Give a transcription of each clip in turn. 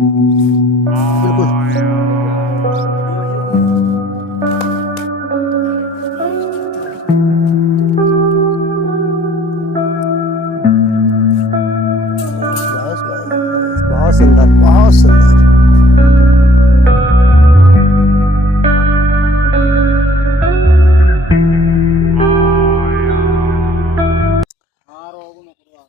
बिल्कुल। बस भाई, बहुत सुंदर, बहुत सुंदर।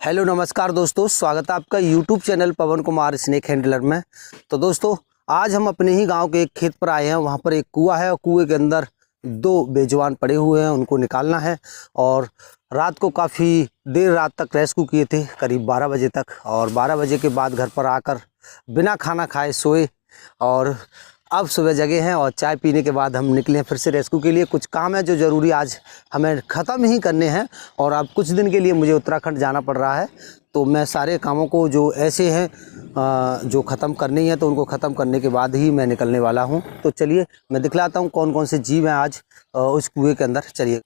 हेलो नमस्कार दोस्तों, स्वागत है आपका यूट्यूब चैनल पवन कुमार स्नेक हैंडलर में। तो दोस्तों, आज हम अपने ही गांव के एक खेत पर आए हैं। वहां पर एक कुआं है और कुएं के अंदर दो बेजुबान पड़े हुए हैं, उनको निकालना है। और रात को काफ़ी देर रात तक रेस्क्यू किए थे, करीब 12 बजे तक। और 12 बजे के बाद घर पर आकर बिना खाना खाए सोए और अब सुबह जगे हैं और चाय पीने के बाद हम निकले हैं फिर से रेस्क्यू के लिए। कुछ काम है जो ज़रूरी आज हमें ख़त्म ही करने हैं और अब कुछ दिन के लिए मुझे उत्तराखंड जाना पड़ रहा है। तो मैं सारे कामों को जो ऐसे हैं जो ख़त्म करने ही हैं, तो उनको ख़त्म करने के बाद ही मैं निकलने वाला हूं। तो चलिए मैं दिखलाता हूं कौन कौन से जीव हैं आज उस कुएँ के अंदर। चलिए।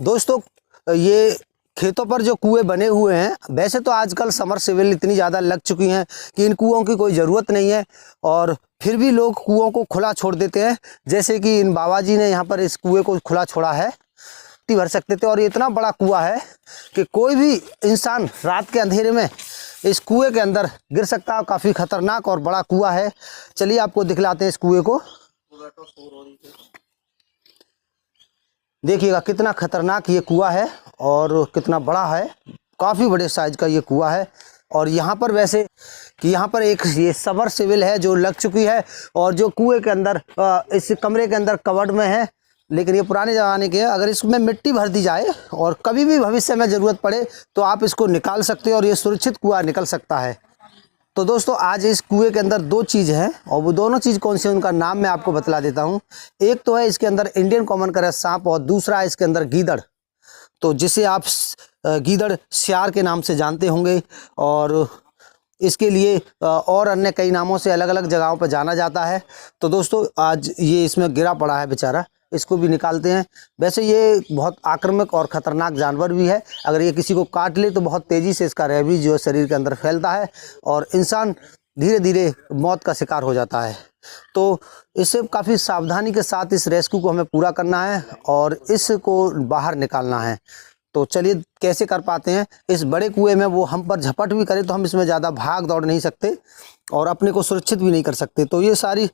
दोस्तों, ये खेतों पर जो कुएं बने हुए हैं, वैसे तो आजकल समरसेबल इतनी ज़्यादा लग चुकी हैं कि इन कुओं की कोई ज़रूरत नहीं है, और फिर भी लोग कुओं को खुला छोड़ देते हैं। जैसे कि इन बाबा जी ने यहाँ पर इस कुएं को खुला छोड़ा है, मिट्टी भर सकते थे। और ये इतना बड़ा कुआं है कि कोई भी इंसान रात के अंधेरे में इस कुएं के अंदर गिर सकता है। काफ़ी खतरनाक और बड़ा कुआं है। चलिए आपको दिखलाते हैं इस कुएं को। देखिएगा कितना खतरनाक ये कुआं है और कितना बड़ा है। काफ़ी बड़े साइज का ये कुआं है। और यहाँ पर वैसे कि यहाँ पर एक ये सबमर्सिबल है जो लग चुकी है, और जो कुएं के अंदर इस कमरे के अंदर कवर्ड में है, लेकिन ये पुराने ज़माने के है। अगर इसमें मिट्टी भर दी जाए और कभी भी भविष्य में ज़रूरत पड़े तो आप इसको निकाल सकते हो और ये सुरक्षित कुआं निकल सकता है। तो दोस्तों, आज इस कुएं के अंदर दो चीज़ हैं, और वो दोनों चीज़ कौन सी है उनका नाम मैं आपको बतला देता हूँ। एक तो है इसके अंदर इंडियन कॉमन करेट सांप, और दूसरा है इसके अंदर गीदड़, तो जिसे आप गीदड़ सियार के नाम से जानते होंगे। और इसके लिए और अन्य कई नामों से अलग अलग जगहों पर जाना जाता है। तो दोस्तों, आज ये इसमें गिरा पड़ा है बेचारा, इसको भी निकालते हैं। वैसे ये बहुत आक्रामक और ख़तरनाक जानवर भी है। अगर ये किसी को काट ले तो बहुत तेज़ी से इसका रेबीज जो है शरीर के अंदर फैलता है और इंसान धीरे धीरे मौत का शिकार हो जाता है। तो इससे काफ़ी सावधानी के साथ इस रेस्क्यू को हमें पूरा करना है और इसको बाहर निकालना है। तो चलिए कैसे कर पाते हैं। इस बड़े कुएं में वो हम पर झपट भी करें तो हम इसमें ज़्यादा भाग दौड़ नहीं सकते और अपने को सुरक्षित भी नहीं कर सकते। तो ये सारी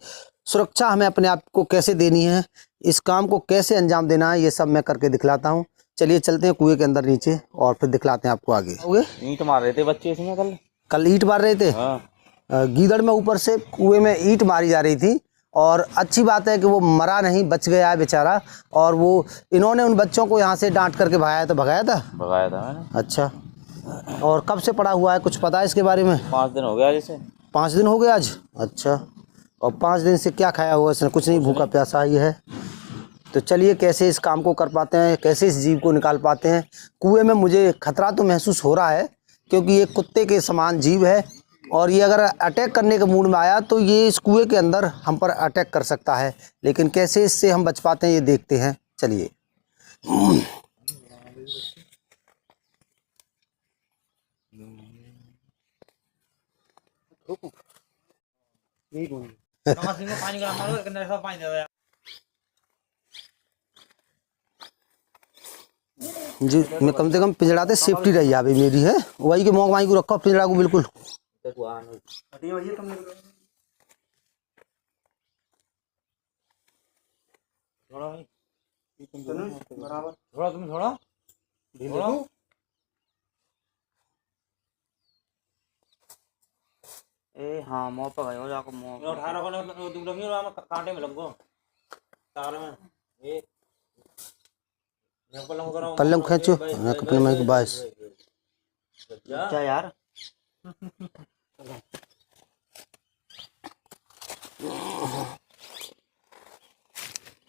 सुरक्षा हमें अपने आप को कैसे देनी है, इस काम को कैसे अंजाम देना है, ये सब मैं करके दिखलाता हूँ। चलिए चलते हैं कुएं के अंदर नीचे और फिर दिखलाते हैं आपको आगे। ईंट मार रहे थे बच्चे इसमें कल ईंट मार रहे थे। हाँ। गीदड़ में ऊपर से कुएं में ईंट मारी जा रही थी, और अच्छी बात है कि वो मरा नहीं, बच गया है बेचारा। और वो इन्होंने उन बच्चों को यहाँ से डांट करके भगाया था भगाया था मैंने। अच्छा, और कब से पड़ा हुआ है, कुछ पता है इसके बारे में? 5 दिन हो गया जैसे। 5 दिन हो गए आज। अच्छा, और 5 दिन से क्या खाया हुआ इसने? कुछ नहीं, भूखा प्यासा ही है। तो चलिए कैसे इस काम को कर पाते हैं, कैसे इस जीव को निकाल पाते हैं। कुएं में मुझे खतरा तो महसूस हो रहा है क्योंकि ये कुत्ते के समान जीव है, और ये अगर अटैक करने के मूड में आया तो ये इस कुएं के अंदर हम पर अटैक कर सकता है। लेकिन कैसे इससे हम बच पाते हैं ये देखते हैं। चलिए। जी, मैं कम से कम पिंजड़ा से सेफ्टी रही अभी मेरी है वही के मौक माई को रखो पिंजड़ा को बिल्कुल। ए हाँ मुँह पर गयो जाको मुँह 18 को तुम लगी और कांटे में लगो तार में ए पल्लम खींचो ना कपने में के बस क्या यार।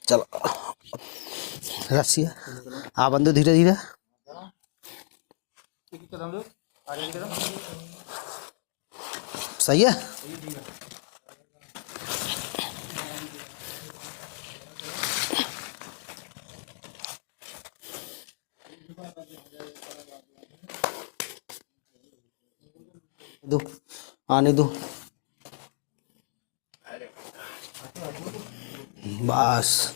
चलो रस्सी आ बंदो धीरे धीरे। सही है। दो, आने दो, बस।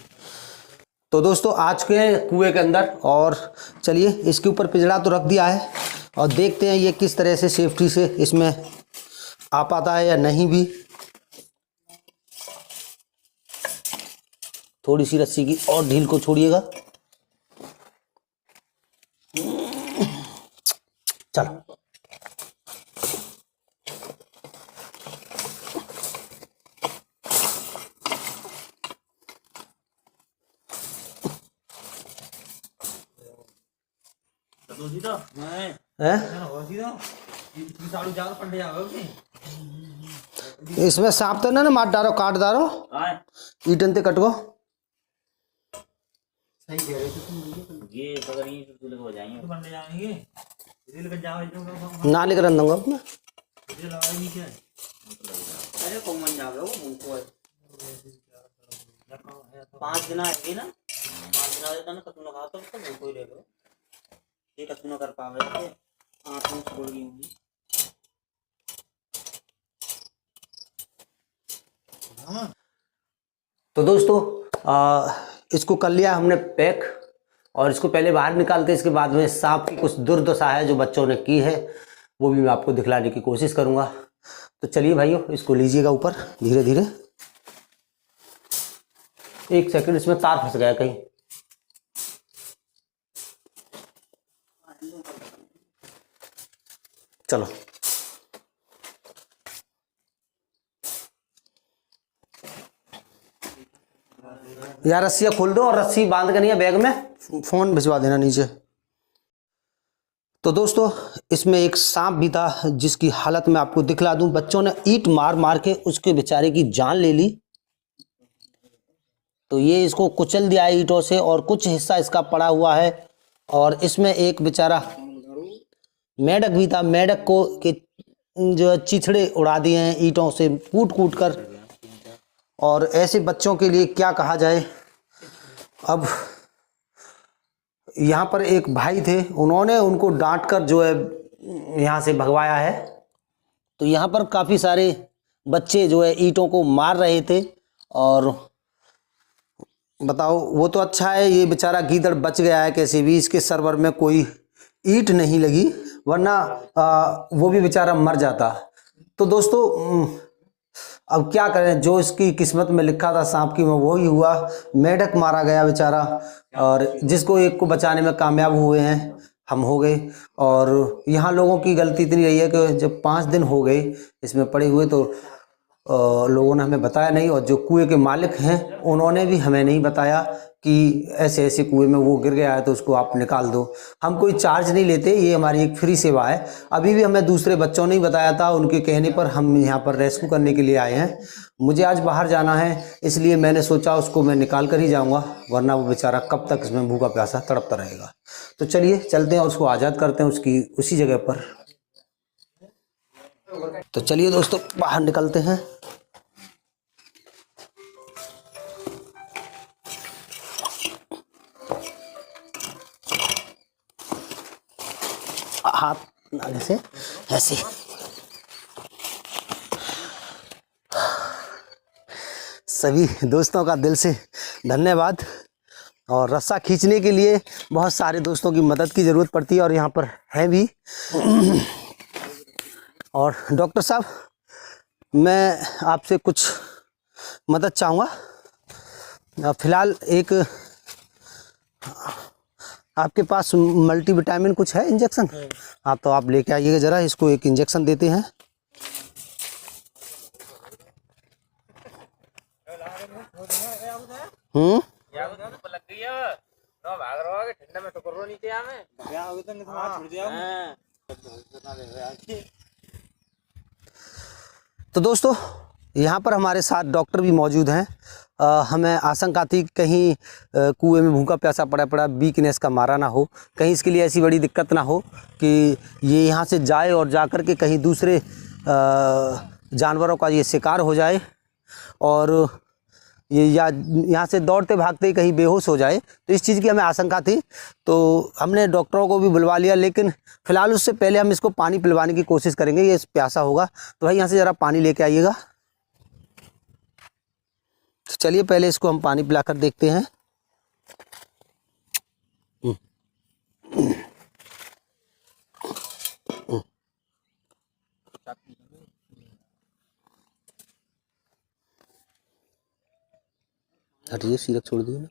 तो दोस्तों आज के कुएं के अंदर, और चलिए इसके ऊपर पिंजरा तो रख दिया है और देखते हैं ये किस तरह से सेफ्टी से इसमें आ पाता है या नहीं भी। थोड़ी सी रस्सी की और ढील को छोड़िएगा। चलो इसमें सांप तो ना मार डालो, काट डालो, ईटन ते कटको। ना लेकर रन दूंगा अपना। पाँच दिन आएगी ना, 5 दिन आए ना कतुना खा तो उसको भूख ही ले लो। ये कतुना कर पावे तो आँख में छोड़ गई होंगी। तो दोस्तों इसको कर लिया हमने पैक, और इसको पहले बाहर निकालते, इसके बाद में सांप की कुछ दुर्दशा है जो बच्चों ने की है वो भी मैं आपको दिखलाने की कोशिश करूंगा। तो चलिए भाइयों इसको लीजिएगा ऊपर धीरे धीरे। एक सेकंड, इसमें तार फंस गया कहीं। चलो यार रस्सियाँ खोल दो और रस्सी बांध कर नहीं है बैग में, फोन भिजवा देना नीचे। तो दोस्तों इसमें एक सांप भी था जिसकी हालत मैं आपको दिखला दूं। बच्चों ने ईंट मार मार के उसके बेचारे की जान ले ली। तो ये इसको कुचल दिया है ईंटों से, और कुछ हिस्सा इसका पड़ा हुआ है। और इसमें एक बेचारा मेढक भी था, मेढक को के जो चिथड़े उड़ा दिए हैं ईंटों से कूट कूट कर। और ऐसे बच्चों के लिए क्या कहा जाए। अब यहाँ पर एक भाई थे, उन्होंने उनको डांट कर जो है यहाँ से भगवाया है। तो यहाँ पर काफ़ी सारे बच्चे जो है ईंटों को मार रहे थे। और बताओ वो तो अच्छा है ये बेचारा गीदड़ बच गया है कैसे भी, इसके सर्वर में कोई ईंट नहीं लगी, वरना वो भी बेचारा मर जाता। तो दोस्तों अब क्या करें, जो इसकी किस्मत में लिखा था सांप की वो ही हुआ। मेढक मारा गया बेचारा, और जिसको एक को बचाने में कामयाब हुए हैं हम हो गए। और यहाँ लोगों की गलती इतनी रही है कि जब 5 दिन हो गए इसमें पड़े हुए तो लोगों ने हमें बताया नहीं, और जो कुएं के मालिक हैं उन्होंने भी हमें नहीं बताया कि ऐसे ऐसे कुएं में वो गिर गया है तो उसको आप निकाल दो। हम कोई चार्ज नहीं लेते, ये हमारी एक फ्री सेवा है। अभी भी हमें दूसरे बच्चों ने ही बताया था, उनके कहने पर हम यहाँ पर रेस्क्यू करने के लिए आए हैं। मुझे आज बाहर जाना है इसलिए मैंने सोचा उसको मैं निकाल कर ही जाऊँगा, वरना वो बेचारा कब तक इसमें भूखा प्यासा तड़पता रहेगा। तो चलिए चलते हैं और उसको आज़ाद करते हैं उसकी उसी जगह पर। तो चलिए दोस्तों बाहर निकलते हैं। हाथ आगे से ऐसे। सभी दोस्तों का दिल से धन्यवाद। और रस्सा खींचने के लिए बहुत सारे दोस्तों की मदद की ज़रूरत पड़ती है, और यहाँ पर है भी। और डॉक्टर साहब मैं आपसे कुछ मदद चाहूँगा। फ़िलहाल एक आपके पास मल्टीविटामिन कुछ है इंजेक्शन? हाँ तो आप लेके आइएगा ज़रा, इसको एक इंजेक्शन देते हैं। तो दोस्तों यहाँ पर हमारे साथ डॉक्टर भी मौजूद हैं। हमें आशंका थी कहीं कुएं में भूखा प्यासा पड़ा वीकनेस का मारा ना हो, कहीं इसके लिए ऐसी बड़ी दिक्कत ना हो कि ये यहाँ से जाए और जा कर के कहीं दूसरे जानवरों का ये शिकार हो जाए। और ये या यहाँ से दौड़ते भागते ही कहीं बेहोश हो जाए, तो इस चीज़ की हमें आशंका थी। तो हमने डॉक्टरों को भी बुलवा लिया, लेकिन फ़िलहाल उससे पहले हम इसको पानी पिलवाने की कोशिश करेंगे। ये प्यासा होगा, तो भाई यहाँ से ज़रा पानी लेके आइएगा। तो चलिए पहले इसको हम पानी पिलाकर देखते हैं। हटिए, सीरक छोड़ दिए ना।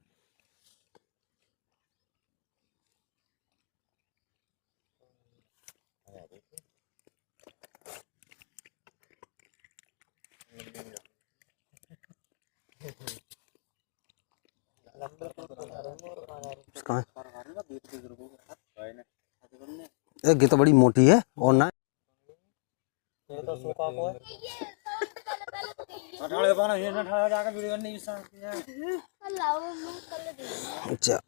कहाँ है? ये तो बड़ी मोटी है और ना अच्छा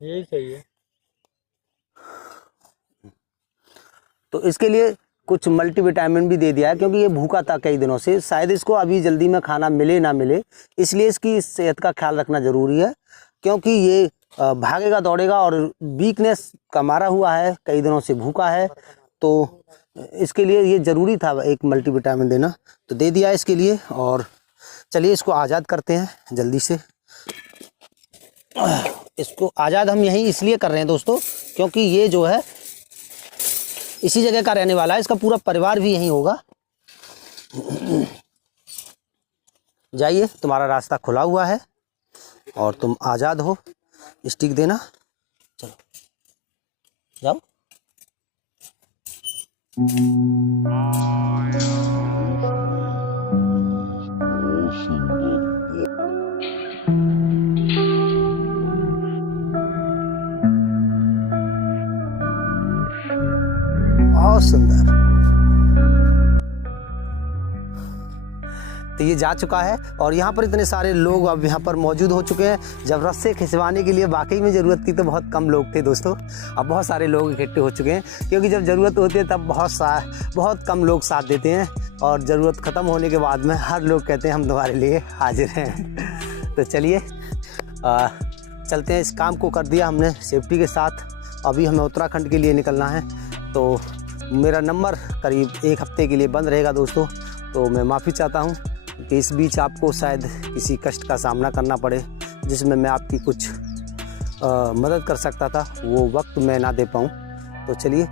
यही सही है। तो इसके लिए कुछ मल्टीविटामिन भी दे दिया है, क्योंकि ये भूखा था कई दिनों से। शायद इसको अभी जल्दी में खाना मिले ना मिले, इसलिए इसकी सेहत का ख्याल रखना ज़रूरी है, क्योंकि ये भागेगा दौड़ेगा और वीकनेस का मारा हुआ है, कई दिनों से भूखा है। तो इसके लिए ये ज़रूरी था एक मल्टीविटामिन देना, तो दे दिया इसके लिए। और चलिए इसको आज़ाद करते हैं जल्दी से। इसको आज़ाद हम यहीं इसलिए कर रहे हैं दोस्तों, क्योंकि ये जो है इसी जगह का रहने वाला है, इसका पूरा परिवार भी यहीं होगा। जाइए, तुम्हारा रास्ता खुला हुआ है और तुम आज़ाद हो। स्टिक देना, चलो जाओ। बहुत सुंदर। तो ये जा चुका है और यहाँ पर इतने सारे लोग अब यहाँ पर मौजूद हो चुके हैं। जब रस्से खिंचवाने के लिए वाकई में ज़रूरत थी तो बहुत कम लोग थे दोस्तों, अब बहुत सारे लोग इकट्ठे हो चुके हैं, क्योंकि जब ज़रूरत होती है तब बहुत कम लोग साथ देते हैं, और ज़रूरत ख़त्म होने के बाद में हर लोग कहते हैं हम तुम्हारे लिए हाजिर हैं। तो चलिए चलते हैं। इस काम को कर दिया हमने सेफ्टी के साथ। अभी हमें उत्तराखंड के लिए निकलना है, तो मेरा नंबर करीब 1 हफ्ते के लिए बंद रहेगा दोस्तों। तो मैं माफ़ी चाहता हूँ कि इस बीच आपको शायद किसी कष्ट का सामना करना पड़े, जिसमें मैं आपकी कुछ मदद कर सकता था, वो वक्त मैं ना दे पाऊँ। तो चलिए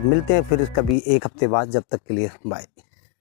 मिलते हैं फिर कभी 1 हफ्ते बाद। जब तक के लिए बाय।